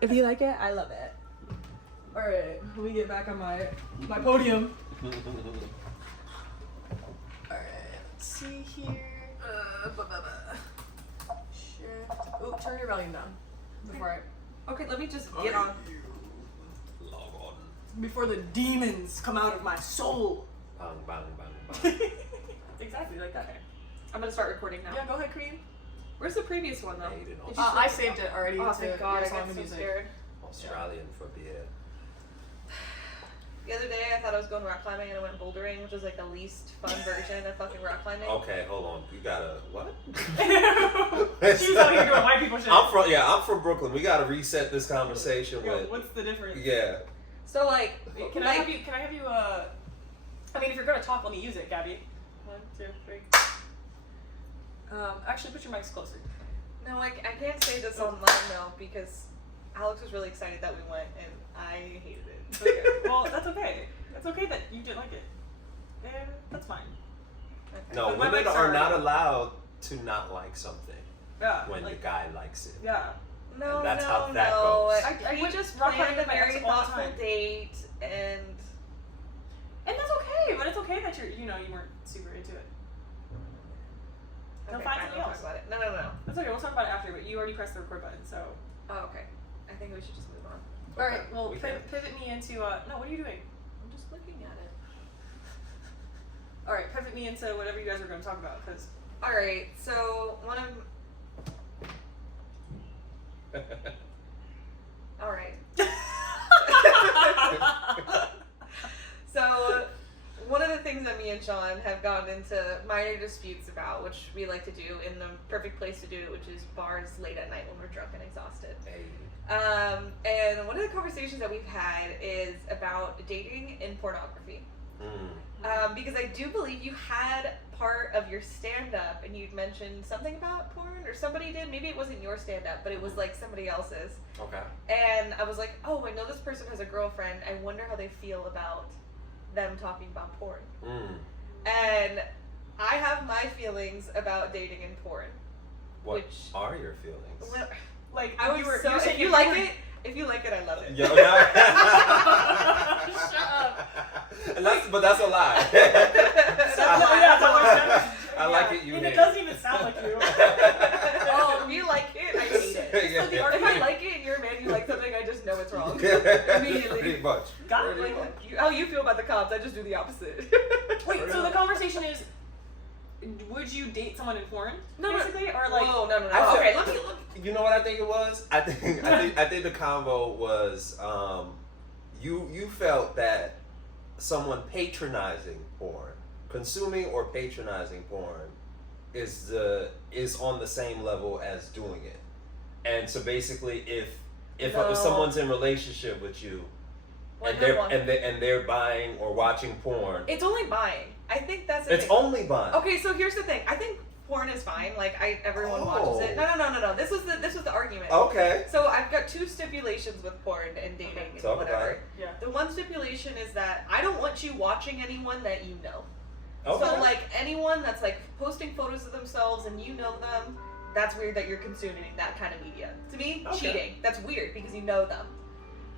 If you like it, I love it. Alright, let me get back on my podium. Alright, let's see here. Shift. Oh, turn your volume down. Before okay, let me just get on. Log on. Before the demons come out of my soul. Bang, bang, bang, bang. Exactly like that. I'm gonna start recording now. Yeah, go ahead, Cream. Where's the previous one though? I saved it already. Oh, thank God, I got so scared. Australian for beer. The other day I thought I was going rock climbing and I went bouldering, which was like the least fun version of fucking rock climbing. Okay, hold on. You gotta what? She was out here doing white people shit. I'm from Brooklyn. We gotta reset this conversation with. What's the difference? Yeah. So like, can I have you? I mean, if you're gonna talk, let me use it, Gabby. 1, 2, 3. Actually, put your mics closer. No, I can't say this on live now because Alex was really excited that we went and I hated it. Okay. Well, that's okay. It's okay that you didn't like it. And that's fine. Okay. No, women are not allowed to not like something. Yeah. When the guy likes it. Yeah. No, and that's how that goes. We just planned a very thoughtful date and that's okay. But it's okay that you weren't super into it. Okay, fine, we'll talk about it. No. That's okay, we'll talk about it after, but you already pressed the record button, so. Oh, okay. I think we should just move on. Okay. Alright, well, pivot me into, no, what are you doing? I'm just looking at it. Alright, pivot me into whatever you guys are going to talk about, because. Alright, so, one of. Alright. So, one of the things that me and Shaun have gotten into minor disputes about, which we like to do in the perfect place to do it, which is bars late at night when we're drunk and exhausted. Hey. And one of the conversations that we've had is about dating in pornography. Because I do believe you had part of your stand-up and you'd mentioned something about porn, or somebody did. Maybe it wasn't your stand-up, but it was like somebody else's. Okay. And I was like, oh, I know this person has a girlfriend. I wonder how they feel about them talking about porn. And I have my feelings about dating in porn. What are your feelings? Well, like, if you like it, I love it. Yeah, Shut up. But that's a lie. I like it. It doesn't even sound like you. Oh, if you like it, I hate it. If I like it and you're a man, you like something, I just know it's wrong. Immediately. Pretty much. How you feel about the cops, I just do the opposite. Wait, so the conversation is, would you date someone in porn? Basically? Or like, no. Okay, let me look. You know what I think it was? I think the convo was you felt that someone patronizing porn, consuming or patronizing porn, is on the same level as doing it. And so basically, if someone's in relationship with you, and they're buying or watching porn, it's only buying. I think that's the it's thing. only buying. Okay, so here's the thing. I think porn is fine. Like everyone watches it. No. This was the argument. Okay. So I've got two stipulations with porn and dating and Talk whatever. about it. Yeah. The one stipulation is that I don't want you watching anyone that you know. Okay. So like anyone that's like posting photos of themselves and you know them, that's weird that you're consuming that kind of media. To me, cheating. That's weird because you know them.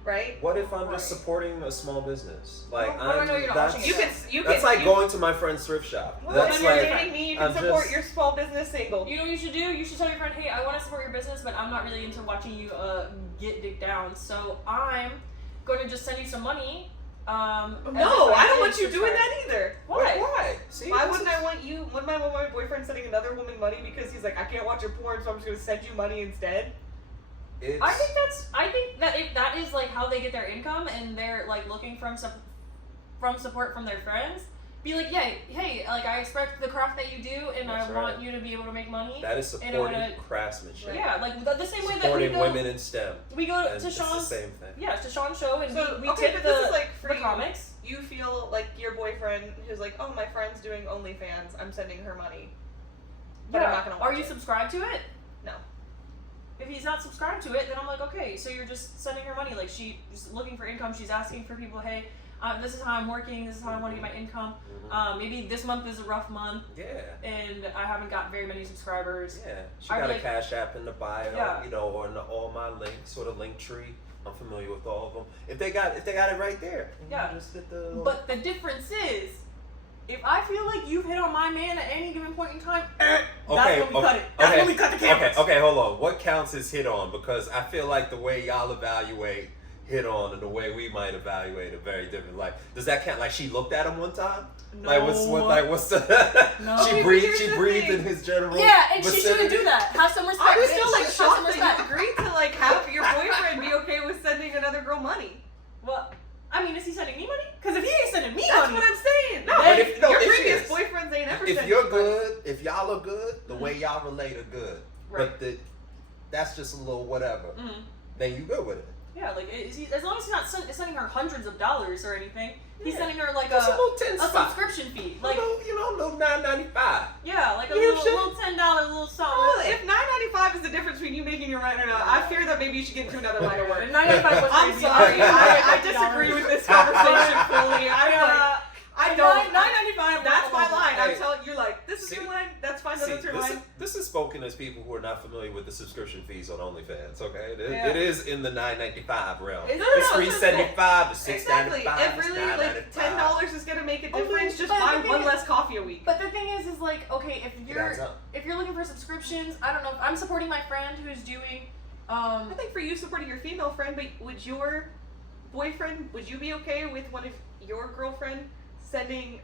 Right? What if I'm just supporting a small business? Like that's like going to my friend's thrift shop. Well, that's when like you're dating me, you can support your small business single. You know what you should do? You should tell your friend, hey, I want to support your business, but I'm not really into watching you get dick down, so I'm going to just send you some money. No, I don't want you doing that either. Why? Why? See, why wouldn't I want you? Wouldn't I want my boyfriend sending another woman money because he's like, I can't watch your porn, so I'm just going to send you money instead? I think that if that is like how they get their income and they're like looking from support from their friends, be like, yeah, hey, like I respect the craft that you do and I want you to be able to make money. That is supporting craftsmanship. Yeah, like the same way that supporting women in STEM. We go to Shaun's. It's the same thing. Yeah, to Shaun's show and we tip the comics. You feel like your boyfriend who's like, oh, my friend's doing OnlyFans, I'm sending her money. But I'm not gonna watch it. Are you subscribed to it? No. If he's not subscribed to it, then I'm like, okay, so you're just sending her money. Like, she's looking for income. She's asking for people, hey, This is how I'm working. This is how I want to get my income. Maybe this month is a rough month. Yeah. And I haven't got very many subscribers. Yeah. She got a Cash App in the bio, or in all my links, sort of link tree. I'm familiar with all of them. If they got it right there. Just hit the... But the difference is, if I feel like you've hit on my man at any given point in time, that's when we cut it. That's when we cut the cameras. Okay, hold on. What counts as hit on? Because I feel like the way y'all evaluate hit on and the way we might evaluate are very different. Like, does that count? Like, she looked at him one time? No. What's the... No. She breathed in his general and she shouldn't do that. Have some respect. I was still like shocked that respect. you agreed to like have your boyfriend be okay with sending another girl money. Well, I mean, is he sending me money? Because if he ain't sending me That's money... what I'm saying. No, Then- your previous boyfriends ain't ever If sent you're you money. good, if y'all are good, the way y'all relate are good. Right. But that's just a little whatever. Mm-hmm. Then you good with it. Yeah, like, as long as he's not sending her hundreds of dollars or anything, he's sending her like Just a little a 10 spot. subscription fee. Like, a little $9.95. yeah, like a You little should- $10 little song. Well, if $9.95 is the difference between you making your rent or not, I fear that maybe you should get into another line of work. $9.95 was I'm crazy. sorry, I disagree with this conversation fully. I don't. $9.95. That's my line. I'm Hey. telling you, like, this is your line. That's fine. That's your line. This is spoken as people who are not familiar with the subscription fees on OnlyFans. Okay, Yeah. it is in the $9.95 realm. No, It's no, $3.75 to $6.95. Exactly. If it's really like $10 is gonna make a difference, just but buy the thing one is- less coffee a week. But the thing is like, okay, It adds up. if you're looking for subscriptions, I don't know. I'm supporting my friend who's doing. I think for you supporting your female friend, but would your boyfriend, would you be okay with one of your girlfriend sending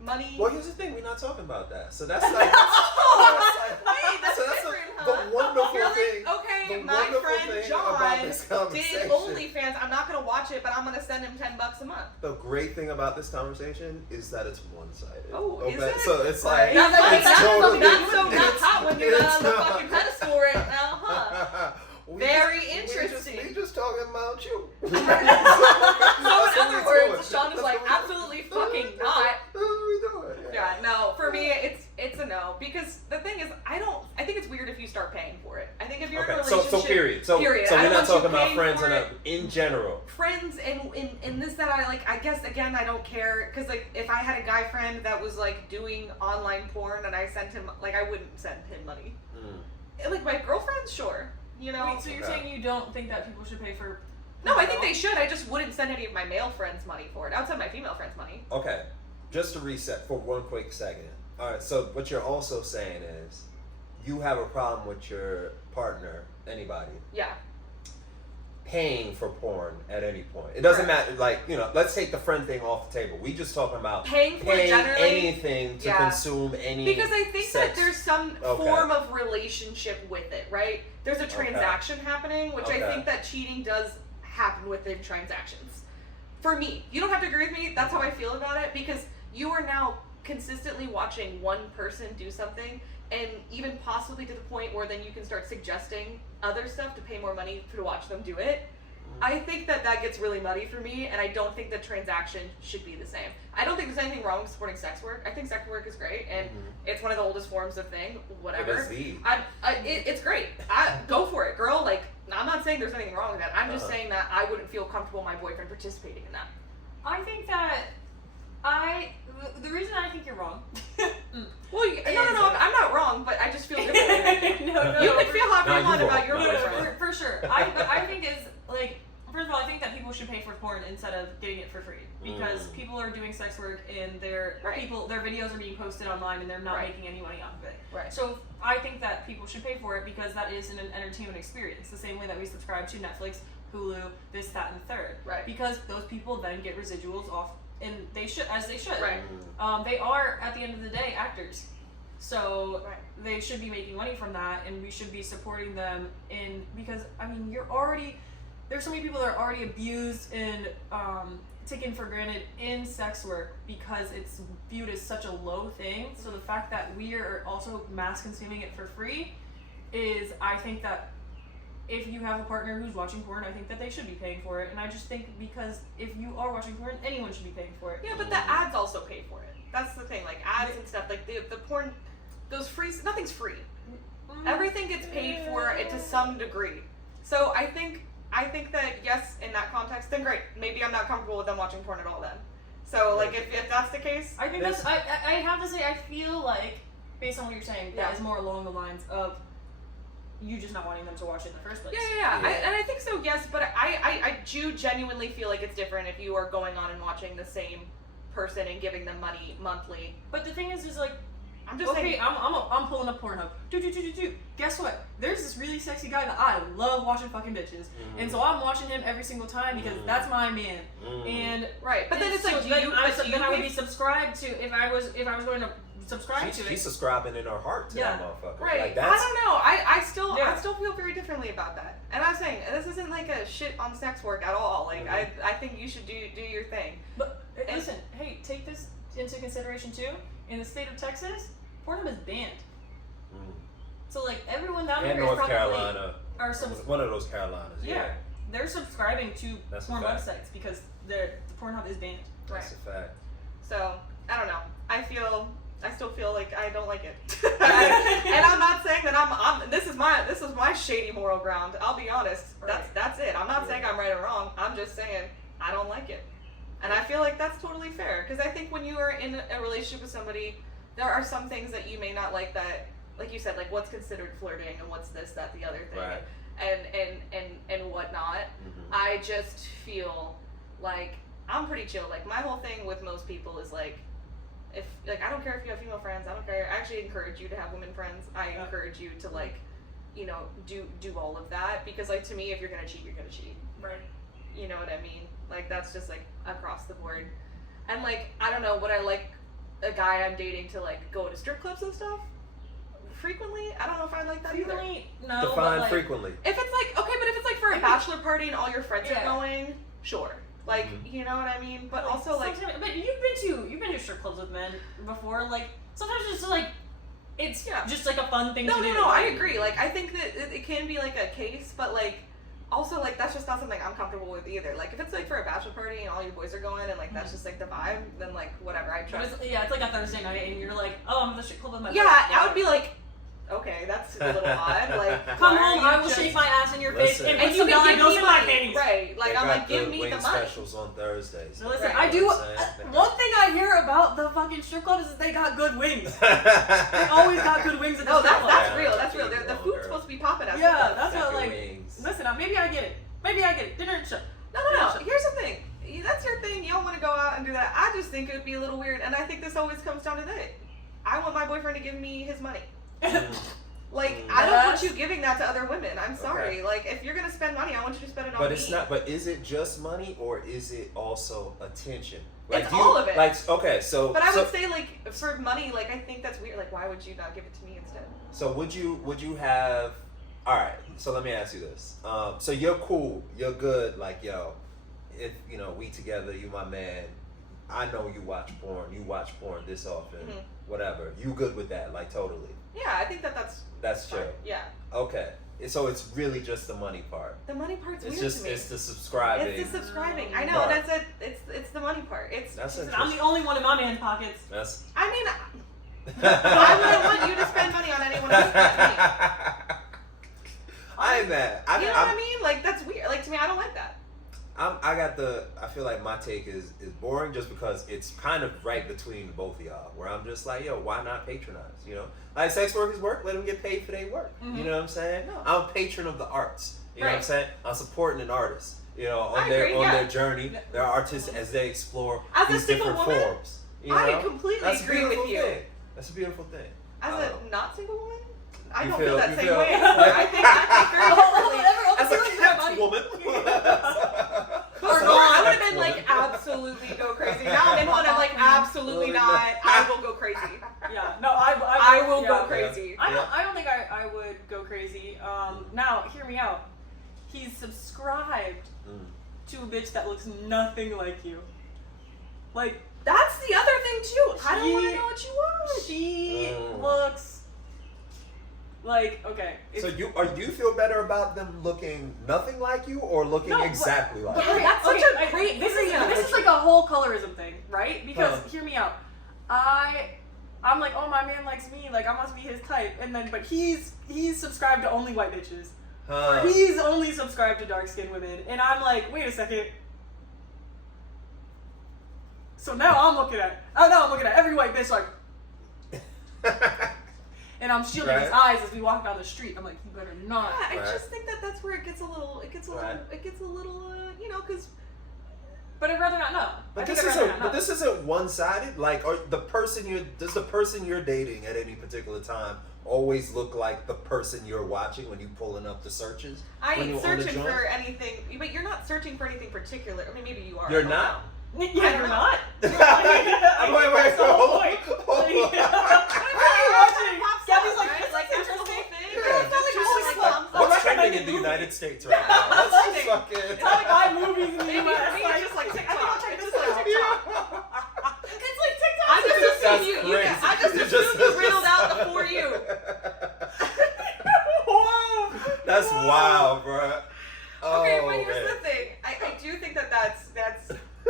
money? Well, here's the thing: we're not talking about that. So that's like, Wait, that's so different, the huh? wonderful You're thing. like, okay, the my wonderful friend thing John about this did conversation. OnlyFans. I'm not gonna watch it, but I'm gonna send him $10 a month. The great thing about this conversation is that it's one-sided. Oh, okay? is it? So it's like That's like- it's that's totally, not so not hot when you're it's on the not. fucking pedestal right now, huh? Very interesting. We just talking about you. So in other words, Shaun is like, absolutely fucking not. That's what we doing. Yeah, no. For me, it's a no because the thing is, I think it's weird if you start paying for it. I think if you're in a Okay, relationship, so period. So I we're don't not want you talking about paying friends for it. in general. Friends and in this that I like. I guess again, I don't care because like if I had a guy friend that was like doing online porn and I sent him like I wouldn't send him money. Like my girlfriend, sure. You know. Wait, so you're saying you don't think that people should pay for? No, I think they should. I just wouldn't send any of my male friends money for it. Outside my female friends money. Okay, just to reset for one quick second. All right, so what you're also saying is you have a problem with your partner, anybody, Yeah. paying for porn at any point. It doesn't matter, like, let's take the friend thing off the table. We just talking about Paying for it generally. anything to Yeah. consume any Because I think that sex. there's some Okay. form of relationship with it, right? There's a transaction happening, which I Okay. think that cheating does happen within transactions. For me, you don't have to agree with me. That's how I feel about it because you are now consistently watching one person do something and even possibly to the point where then you can start suggesting other stuff to pay more money to watch them do it. I think that gets really muddy for me, and I don't think the transaction should be the same. I don't think there's anything wrong with supporting sex work. I think sex work is great, and it's one of the oldest forms of thing. Whatever. It is the. It's great. Go for it, girl. Like, I'm not saying there's anything wrong with that. I'm just saying that I wouldn't feel comfortable my boyfriend participating in that. I think that the reason I think you're wrong. Well, no, I'm not wrong, but I just feel differently. no, You can feel however you want you're about wrong. your No, boyfriend. for sure. I think is like. First of all, I think that people should pay for porn instead of getting it for free because people are doing sex work and their videos are being posted online and they're not making any money off of it. Right. So I think that people should pay for it because that is an entertainment experience, the same way that we subscribe to Netflix, Hulu, this, that, and the third. Right. Because those people then get residuals off, and they should. Right. They are at the end of the day actors. So they should be making money from that, and we should be supporting them because I mean there's so many people that are already abused and taken for granted in sex work because it's viewed as such a low thing. So the fact that we are also mass consuming it for free is, I think that if you have a partner who's watching porn, I think that they should be paying for it. And I just think because if you are watching porn, anyone should be paying for it. Yeah, but the ads also pay for it. That's the thing. Like ads and stuff. Like the porn, those free. Nothing's free. Everything gets paid for it to some degree. So I think that yes, in that context, sex, then great. Maybe I'm not comfortable with them watching porn at all then. So, like, if that's the case... I think that's... I have to say, I feel like, based on what you're saying, that is more along the lines of you just not wanting them to watch it in the first place. Yeah. And I think so, yes, but I do genuinely feel like it's different if you are going on and watching the same person and giving them money monthly. But the thing is like, I'm just saying... I'm pulling up Pornhub. Guess what? There's this really sexy guy that I love watching fucking bitches. Mm-hmm. And so I'm watching him every single time because that's my man. Mm-hmm. And right. But then it's like, I would be subscribed to if I was going to subscribe to it. She's subscribing in her heart to that motherfucker. Right. Like, I don't know. I still feel very differently about that. And I'm saying this isn't like a shit on sex work at all. Like I think you should do your thing. But listen, hey, take this into consideration too. In the state of Texas, Pornhub is banned. So like everyone down there North is probably Carolina. One of those Carolinas. Yeah. They're subscribing to porn websites because the Pornhub is banned. That's a fact. So I don't know. I still feel like I don't like it. And I'm not saying that this is my shady moral ground. I'll be honest. Right. That's it. I'm not saying I'm right or wrong. I'm just saying I don't like it. And I feel like that's totally fair because I think when you are in a relationship with somebody, there are some things that you may not like that, like you said, like what's considered flirting and what's this, that, the other thing, right. and whatnot. Mm-hmm. I just feel like I'm pretty chill. Like my whole thing with most people is like, if like I don't care if you have female friends, I don't care. I actually encourage you to have women friends. I encourage you to like, do all of that because like to me, if you're gonna cheat, you're gonna cheat. Right. You know what I mean? Like that's just like across the board. And like I don't know, would I like a guy I'm dating to like go to strip clubs and stuff frequently? I don't know if I like that frequently, either. No. Define like, frequently. If it's like okay, but if it's like for a bachelor party and all your friends are going, sure. Like you know what I mean? But also like but you've been to strip clubs with men before, like sometimes it's just like it's just like a fun thing to do. No, I agree. Like I think that it can be like a case, but like also like that's just not something I'm comfortable with either. Like if it's like for a bachelor party and all your boys are going and like that's just like the vibe, then like whatever, I trust. It's like a Thursday night and you're like, oh, I'm at the strip club with my friends. I would be like, okay, that's a little odd. Like come home, I will shake my ass in your face and you can give me my panties. Right. Like I'm like, give me the money. Specials on Thursdays. So listen, I do one thing I hear about the fucking strip clubs is that they got good wings. They always got good wings at the strip club. That's real. That's real. The food's supposed to be popping out. Yeah, that's what like listen, maybe I get it. Dinner show. No. Here's the thing. That's your thing. You don't want to go out and do that. I just think it would be a little weird, and I think this always comes down to that. I want my boyfriend to give me his money. Like I don't want you giving that to other women. I'm sorry. Okay. Like if you're gonna spend money, I want you to spend it on me. But it's not. But is it just money or is it also attention? Like it's all of it. Like okay, so. But I would say like for money, like I think that's weird. Like why would you not give it to me instead? So would you have? All right. So let me ask you this. So you're cool. You're good. Like yo, if we together, you my man. I know you watch porn. You watch porn this often. Mm-hmm. Whatever. You good with that? Like totally. Yeah, I think that's true. Yeah. Okay. So it's really just the money part. The money part's weird to me. It's the subscribing. It's the subscribing. I know. Part. That's it. It's the money part. I'm the only one in my man's pockets. I mean, I wouldn't want you to spend money on anyone else but me. I'm mad. You know what I mean? Like that's weird. Like to me, I don't like that. I feel like my take is boring just because it's kind of right between both of y'all. Where I'm just like, yo, why not patronize? Like sex work is work. Let them get paid for their work. Mm-hmm. You know what I'm saying? No. I'm a patron of the arts. You know what I'm saying? I'm supporting an artist. On their journey, their artists as they explore these different forms. I completely agree with you. That's a beautiful thing. As a not single woman. I don't feel that same way. I think very differently. As a catch woman. I would have been like absolutely go crazy. Now I'm in one. I'm like absolutely not. I will go crazy. Yeah. No. I will go crazy. I don't think I would go crazy. Now hear me out. He's subscribed to a bitch that looks nothing like you. Like that's the other thing too. I don't want to know what you want. She looks. Like okay. So you feel better about them looking nothing like you or looking exactly like you? That's such a great. This is like a whole colorism thing, right? Because hear me out. I'm like, oh my man likes me, like I must be his type, but he's subscribed to only white bitches. He's only subscribed to dark skinned women, and I'm like, wait a second, So now I'm looking at it. Now I'm looking at every white bitch like, and I'm shielding his eyes as we walk down the street. I'm like, you better not. Yeah, I just think that's where it gets a little, you know, because. But I'd rather not know. But this isn't one-sided. Like, does the person you're dating at any particular time always look like the person you're watching when you pulling up the searches? I ain't searching for anything, but you're not searching for anything particular. I mean, maybe you are. You're not? Yeah, you're not. Wait, That's the whole point. hold on. Gabby's like, right? this Like, is that's the whole interesting. thing. Yeah. It's not like you're just like, What's trending in the United States right now? Let's just fucking. It's not like my movies in the maybe US. for me it's just like TikTok. It's just like TikTok. It's like TikTok. I just That's assumed crazy. I just assumed you riddled out the for you. Whoa. That's wild, bro. Okay, Oh, but here's man. the thing. I do think that's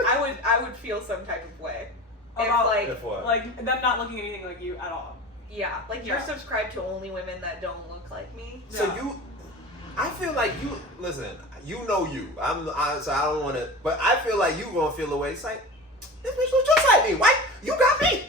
I would feel some type of way. About, If what? like them not looking anything like you at all. Yeah, like you're subscribed to only women that don't look like me. So Yeah. I feel like you, listen, you know you. So I don't want to, but I feel like you gonna feel away. It's like, this bitch looks just like me. Why? You got me.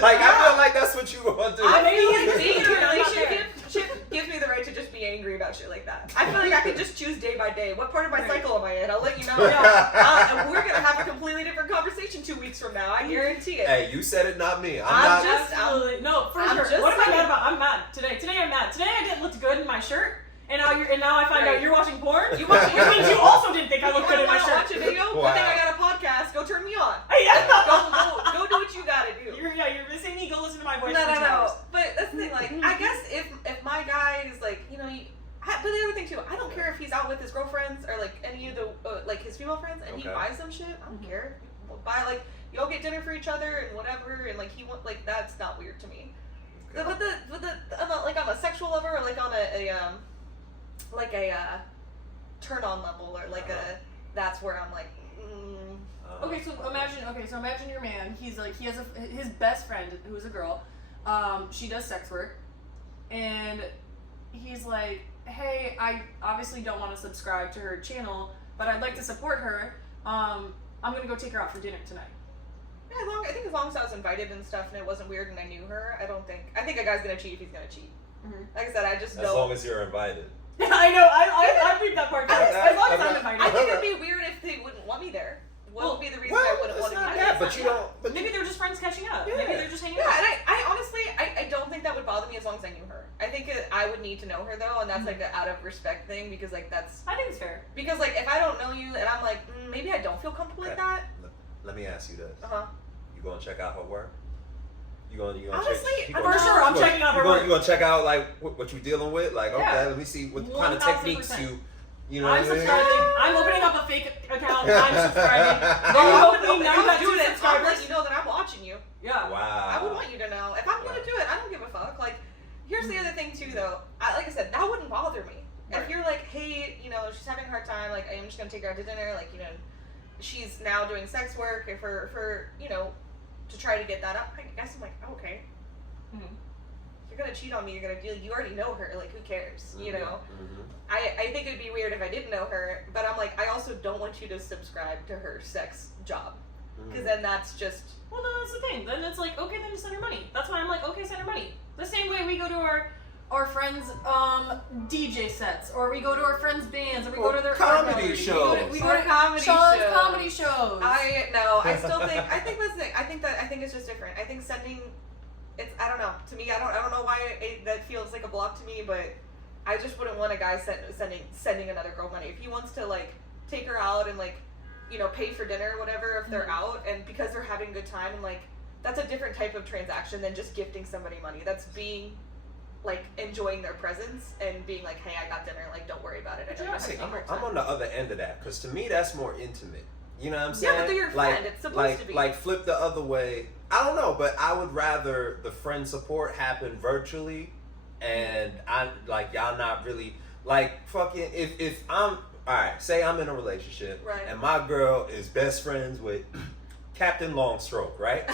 Like, I feel like that's what you gonna do. I feel like Maybe being in a you're not relationship gives me the right to just be angry about shit like that. I feel like I can just choose day by day. What part of my cycle am I in? I'll let you know. And we're gonna have a completely different conversation 2 weeks from now. I guarantee it. Hey, you said it, not me. I'm not. Absolutely. No, for I'm sure. just What am I saying. mad about? I'm mad today. Today I'm mad. Today I didn't look good in my shirt, and now I find out you're watching porn. You watch- Which means you also didn't think I You looked good in my wanna watch shirt. a video? Wow. Good thing I got a podcast. Go turn me on. Yeah. Go do what you gotta do. You're missing me. Go listen to my voice. No, for 2 hours. But that's the thing. Like, I guess if my guy is like, you know, but the other thing too, I don't care if he's out with his girlfriends or like any of the like his female friends, and he buys them shit. I don't care. We'll buy like y'all get dinner for each other and whatever, and like he want like that's not weird to me. Okay. But the like on a sexual level or like on a turn on level or like a that's where I'm like. Okay, so imagine your man. He's like he has his best friend who's a girl. She does sex work, and he's like, hey, I obviously don't want to subscribe to her channel, but I'd like to support her. I'm gonna go take her out for dinner tonight. Yeah, I think as long as I was invited and stuff and it wasn't weird and I knew her, I think a guy's gonna cheat if he's gonna cheat. Mm-hmm. Like I said, I just As don't. long as you're invited. I know. I read that part. Too. As long as I'm invited. I think it'd be weird if they wouldn't want me there. What would be the reason I wouldn't want to be there? Yeah, but you don't. But Maybe they were just friends catching up. Yeah. Maybe they're just hanging Yeah, out. and I honestly, I don't think that would bother me as long as I knew her. I think I would need to know her though, and that's like an out of respect thing because like that's. I think it's fair. Because like if I don't know you and I'm like maybe I don't feel comfortable with that. Let me ask you this. You gonna check out her work? You gonna Honestly, check, for sure, I'm checking out her work. You gonna check out like what you dealing with? Like okay, Yeah. let me see what kind of techniques 1000%. you know. I'm what I mean? subscribing. I'm opening up a fake account. I'm subscribing. Now you do it. I'm subscribers. letting you know that I'm watching you. Yeah. Wow. I would want you to know. If I'm gonna do it, I don't give a fuck. Like, here's the other thing too, though. Like I said, that wouldn't bother me. Right. If you're like, hey, you know, she's having a hard time. Like, I'm just gonna take her out to dinner. Like, you know, she's now doing sex work for you know, to try to get that up. I guess I'm like, okay. Mm-hmm. You're gonna cheat on me. You're gonna deal. You already know her. Like, who cares? You know. Mm-hmm. I think it'd be weird if I didn't know her, but I'm like, I also don't want you to subscribe to her sex job. Because then that's just... Well, no, that's the thing. Then it's like, okay, then just send her money. That's why I'm like, okay, send her money. The same way we go to our friends' DJ sets, or we go to our friends' bands, or we go to their comedy shows. We go to comedy Shaun's shows. comedy shows. I still think, I think that's the thing. I think it's just different. I think sending, I don't know. To me, I don't know why that feels like a block to me, but I just wouldn't want a guy sending another girl money. If he wants to, like, take her out and, like, you know, pay for dinner or whatever if they're out, and because they're having a good time, and like that's a different type of transaction than just gifting somebody money. That's being like enjoying their presence and being like, hey, I got dinner, like don't worry about it. I know you're having a hard time. I'm on the other end of that because to me that's more intimate. You know what I'm saying? Yeah, but they're your friend. It's supposed to be. Like flip the other way. I don't know, but I would rather the friend support happen virtually, and I like y'all not really like fucking if I'm. Alright, say I'm in a relationship, right, and my girl is best friends with Captain Longstroke, right?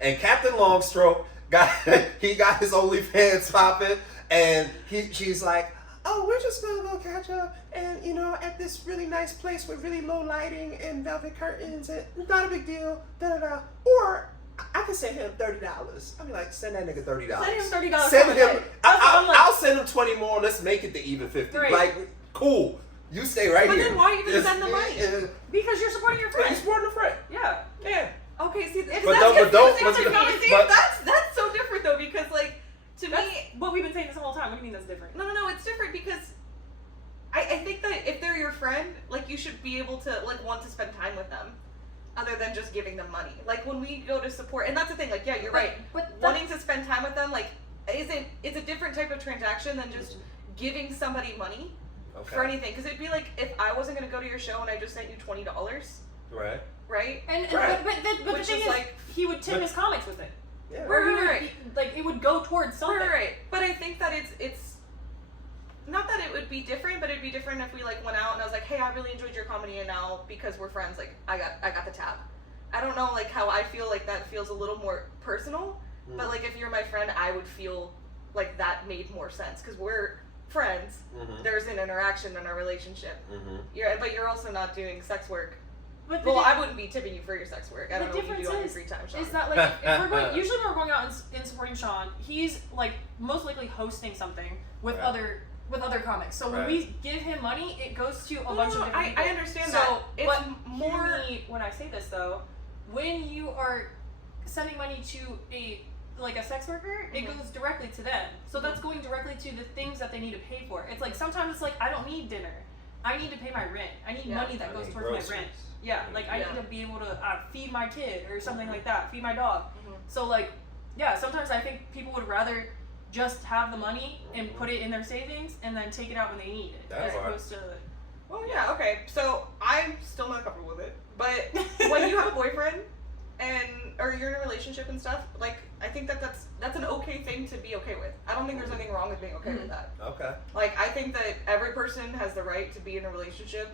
And Captain Longstroke got his OnlyFans popping, and she's like, oh, we're just gonna go catch up, and at this really nice place with really low lighting and velvet curtains, and not a big deal, da da da. Or I can send him $30. I mean, like, send that nigga $30. Send him $30. Send him. I'll send him 20 more. Let's make it to even 50. Right. Like, cool. You stay right but here. But then why even send the money? Because you're supporting your friend. You're supporting a friend. Yeah. Yeah. Okay, see, if But that's so different though, because like to me, what we've been saying this whole time. What do you mean that's different? No, it's different because I think that if they're your friend, like you should be able to like want to spend time with them, other than just giving them money. Like when we go to support, and that's the thing. Like yeah, you're right. But wanting to spend time with them, like it's a different type of transaction than just giving somebody money for anything. Because it'd be like if I wasn't gonna go to your show and I just sent you $20. Right. Right. But the thing is, like, he would tip his comics with it. Yeah. Right. Like it would go towards something. Right. But I think that it's not that it would be different, but it'd be different if we like went out and I was like, hey, I really enjoyed your comedy, and now because we're friends, like I got the tab. I don't know like how I feel like that feels a little more personal, but like if you're my friend, I would feel like that made more sense because we're friends. There's an interaction in our relationship. But you're also not doing sex work. But I wouldn't be tipping you for your sex work. I don't know what you do on your free time, Shaun. Is that like if we're going, usually when we're going out and supporting Shaun, he's like most likely hosting something with other comics. So when we give him money, it goes to a bunch of different people. I understand that. It's more. When I say this though, when you are sending money to a sex worker, it goes directly to them. So that's going directly to the things that they need to pay for. It's like sometimes it's like I don't need dinner. I need to pay my rent. I need money that goes towards my rent. Yeah, like I need to be able to feed my kid or something like that, feed my dog. So like, yeah, sometimes I think people would rather just have the money and put it in their savings and then take it out when they need it, as opposed to. Well, yeah, okay. So I'm still not comfortable with it, but when you have a boyfriend or you're in a relationship and stuff, like I think that's an okay thing to be okay with. I don't think there's anything wrong with being okay with that. Okay. Like I think that every person has the right to be in a relationship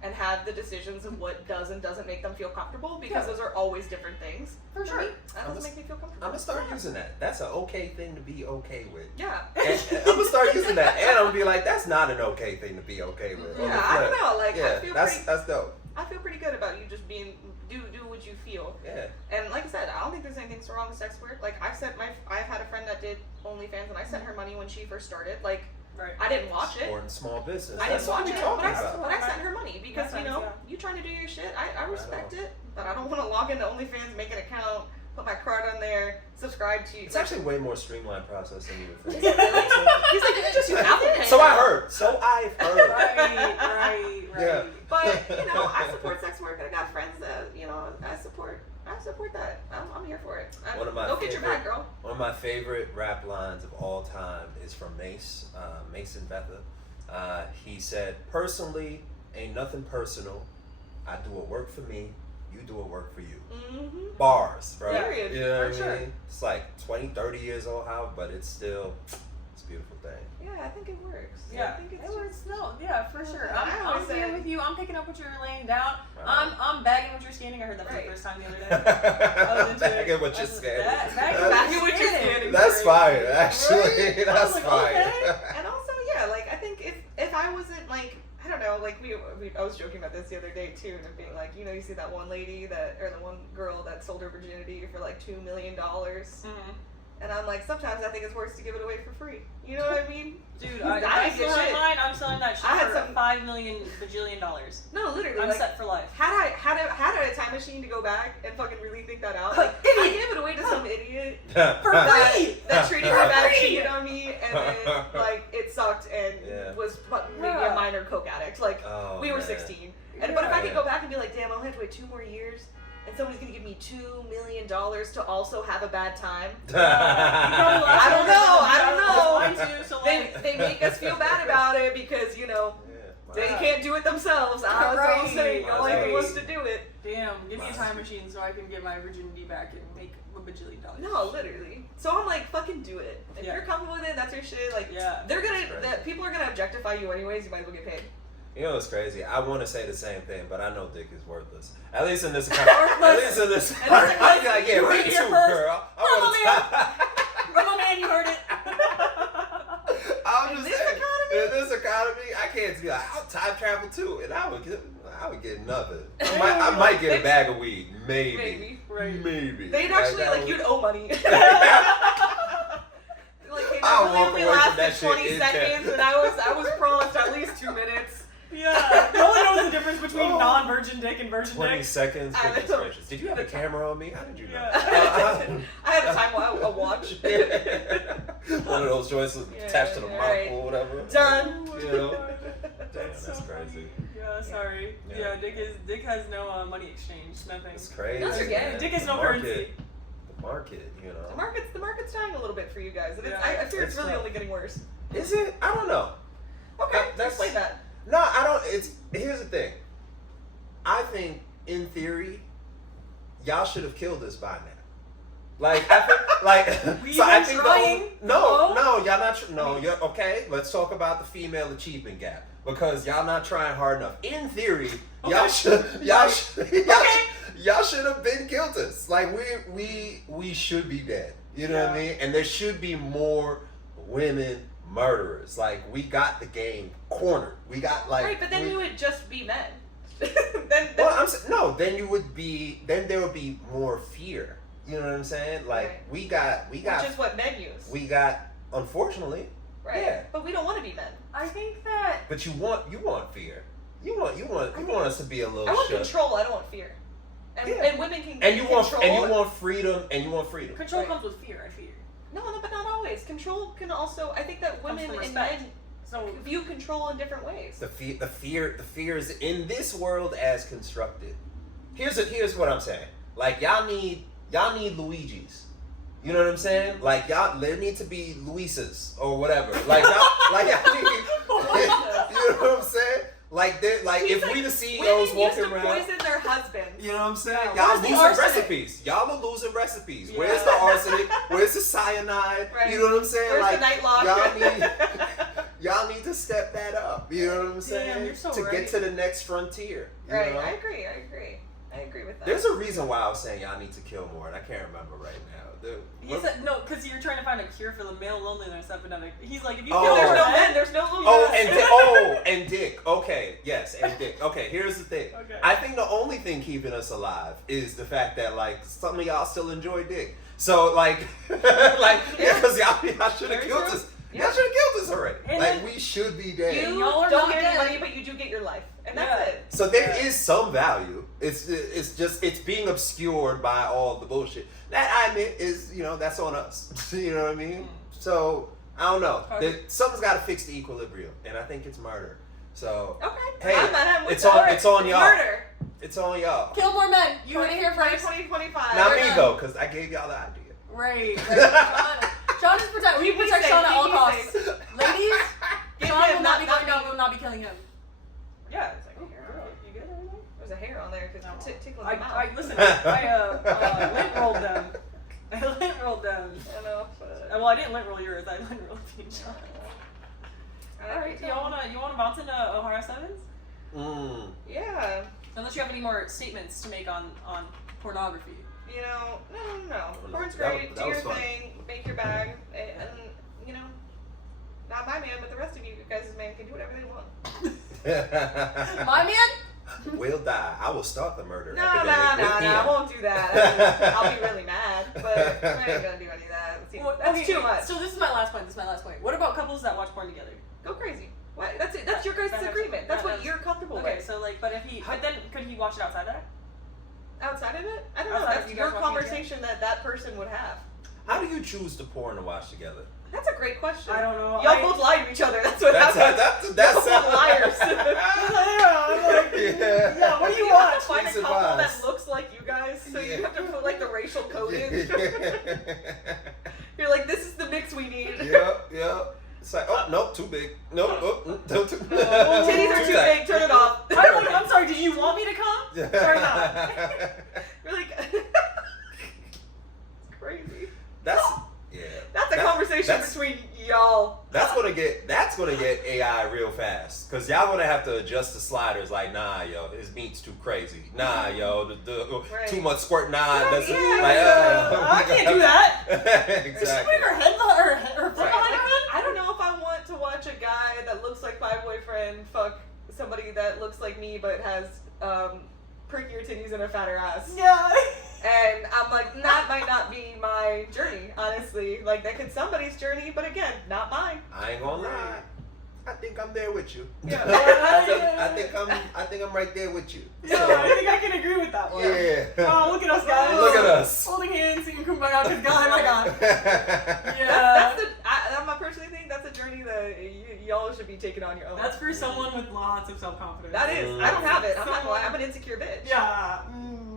and have the decisions of what does and doesn't make them feel comfortable, because those are always different things. For sure. Me, that doesn't make me feel comfortable. I'm gonna start using that. That's an okay thing to be okay with. Yeah. And I'm gonna start using that, and I'm gonna be like, that's not an okay thing to be okay with. Yeah, I don't know. Like, yeah, I feel that's dope. I feel pretty good about you just being do what you feel. Yeah. And like I said, I don't think there's anything so wrong with sex work. Like I've had a friend that did OnlyFans, and I sent her money when she first started. Like. Right. I didn't watch it. Supporting small business. I didn't watch it, but about. I sent her money because you trying to do your shit. I respect it, but I don't want to log into OnlyFans, make an account, put my card on there, subscribe to you. It's actually a way more streamlined process than you would think. He's like, you can just use Apple Pay. So I've heard. Right. Yeah. But I support sex work, and I got friends that I support that. I'm here for it. Go get your bag, girl. One of my favorite rap lines of all time is from Mason Betha. He said, "Personally, ain't nothing personal. I do what work for me. You do what work for you." Bars, bro. Period. You know what I sure. mean? It's like 20, 30 years old, but it's still it's a beautiful thing. Yeah, I think it works. Yeah, I think it works. No, for sure. I I'm here with you. I'm picking up what you're laying down. Right. I'm bagging what you're scanning. I heard that for the first time the other day. Bagging what you're scanning. Bagging what you're scanning. That's fire, actually. Right? That's like, fire. Okay. And also, yeah, like I think if I wasn't like I don't know, like I was joking about this the other day too, and being like, you see that one lady or the one girl that sold her virginity for like $2 million. And I'm like, sometimes I think it's worse to give it away for free. You know what I mean? Dude, I still have mine. I'm selling that shit for $5 million bajillion. No, literally. I'm set for life. Had I a time machine to go back and fucking really think that out, like, I gave it away to some idiot for free that treated me bad, cheated on me, and then like it sucked and was maybe a minor coke addict. Like we were 16. But if I could go back and be like, damn, I'll have to wait 2 more years. And somebody's gonna give me $2 million to also have a bad time. I don't know. Mine too, so they make us feel bad about it because they can't do it themselves. I was all saying, y'all ain't the ones to do it. Damn, give me a time machine so I can get my virginity back and make a bajillion dollars. No, literally. So I'm like, fucking do it. If you're comfortable with it, that's your shit. Like, people are gonna objectify you anyways. You might as well get paid. You know what's crazy? I want to say the same thing, but I know dick is worthless. At least in this economy. At least in this economy. I'm like, yeah, me too, girl. My man, you heard it. I'm just saying. In this economy. I've traveled too, and I would get nothing. I might get a bag of weed, maybe. Maybe. They'd actually you'd owe money. Like, hey, I'll that walk only away from that lasted 20 shit seconds, and I was promised at least 2 minutes. Yeah. No one knows the difference between non-virgin dick and virgin 20 dick. seconds. I Goodness know. gracious. Did you have a camera on me? How did you know? Yeah. I had a watch. One of those joints attached to the mouth or whatever. Done. You know? Damn, That's that's so crazy. funny. Yeah, sorry. Yeah. Yeah, Dick has no money exchange. Nothing. It's crazy. Those are gay. man. Dick has The no currency. The market, you know. The market's dying a little bit for you guys, and Yeah. I fear it's It's really tough. only getting worse. Is it? I don't know. Okay, That's- explain that. No, I don't. Here's the thing. I think, in theory, y'all should have killed us by now. Like, I think, We so I been think trying. no, y'all not. You're okay. Let's talk about the female achievement gap because y'all not trying hard enough. In theory, y'all should have been killed us. Like we should be dead. You know what I mean? And there should be more women murderers. Like we got the game cornered. We got Right, but then you would just be men. then you would be. Then there would be more fear. You know what I'm saying? Like Right. we got. Which is what men use. We got. Unfortunately. Right. Yeah. But we don't want to be men. I think that. But you want fear. You want us to be a little. I want shook. control. I don't want fear. And, Yeah. and women can And you want control. freedom. Control Right. comes with fear, I fear. No, but not always. Control can also. I think that Comes women from and respect. men So view control in different ways. The fear is in this world as constructed. Here's what I'm saying. Like y'all need Luigi's. You know what I'm saying? Like there need to be Luisas or whatever. Like y'all need. You know what I'm saying? Like if we the CEOs women walking used to around. poison their husbands. You know what I'm saying? Yeah. Y'all Where's the losing arsenic? recipes. Y'all are losing recipes. Yeah. Where's the arsenic? Where's the cyanide? Right. You know what I'm saying? Where's like the night lock? y'all need to step that up. You know what I'm saying? Damn, you're so to right. get to the next frontier. You Right. know? I agree with that. There's a reason why I was saying y'all need to kill more, and I can't remember right now. he said no, because you're trying to find a cure for the male loneliness epidemic. He's like, if you Oh. kill there's more no men, men. There's no women. And Dick. Okay, yes, and Dick. Okay, here's the thing. Okay. I think the only thing keeping us alive is the fact that like some of y'all still enjoy Dick. So like, because y'all should have Very killed true. us. Yeah. Y'all should have killed us already. And Like then- we should be dead. You Y'all are don't not get any dead. money, but you do get your life, and Yeah. that's it. So there is some value. It's just it's being obscured by all the bullshit. That I admit is that's on us. You know what I mean? So I don't know. Something's got to fix the equilibrium, and I think it's murder. So Okay. hey, I'm with it's that. on y'all. Murder. It's on y'all. kill more men. You heard it here first. 2025. Not We're me done. though, because I gave y'all the idea. Right. Sean is protect. We protect safe, Sean at all be costs. safe. Ladies, Give Sean him, will not be not going down. me. We will not be killing him. Yeah, there's like a hair on it. You good? Everything? There's a hair on there because tickling I the mouth. listen. I lint rolled them. I lint rolled them. I know. But, Well, I didn't lint roll yours. I lint rolled each. All right. You wanna bounce into Ohio Sevens? Yeah. Unless you have any more statements to make on pornography. No. Porn's That great. was Do your fun. thing. Make your bag. And not my man, but the rest of you guys' man can do whatever they want. My man? We'll die. I will start the murder No, epidemic with I him. won't do that. I mean, I'll be really mad, but I ain't gonna do any of that. That's too much. So this is my last point. What about couples that watch porn together? Go crazy. What? That's it. That's your guys' agreement. That's what you're comfortable Okay, with. so but then could he watch it outside that? Outside of it, I don't know. Outside of That's you your guys watching conversation that person would have. How do you choose the porn to watch together? That's a great question. I don't know. Y'all both lie to each other. That's what That's happens. that's Y'all both liars. Yeah. What do you have to watch? find a Please couple advise. that looks like you guys, so you have to put like the racial code in. You're like, this is the mix we need. Yep. It's like, oh, nope, too big. Nope, no, too Titties are too tight. big. Turn it off. I'm sorry. Did you want me to come? Or not? You're like, it's crazy. That's That's a conversation between y'all. That's gonna get AI real fast, cause y'all gonna have to adjust the sliders. Like, nah, yo, his meat's too crazy. Nah, yo, the Right. too much squirt. Nah, Yeah, that's yeah, I can't do that. Is she Exactly. putting her foot Right. behind her head? I don't know if I want to watch a guy that looks like my boyfriend fuck somebody like me but has perkier titties and a fatter ass. Yeah. And I'm like, that might not be my journey, honestly. Like, that could somebody's journey, but again, not mine. I ain't gonna lie. I think I'm there with you. Yeah. I think I'm right there with you. Yeah, So, I think I can agree with that one. yeah. Oh, look at us, guys. Look at us. Holding hands, singing Kumbaya, because God, my God. Yeah. I'm personally think that's a journey that y'all should be taking on your own. That's for someone with lots of self-confidence. That is. I don't have it. I'm not gonna lie. I'm an insecure bitch. Yeah.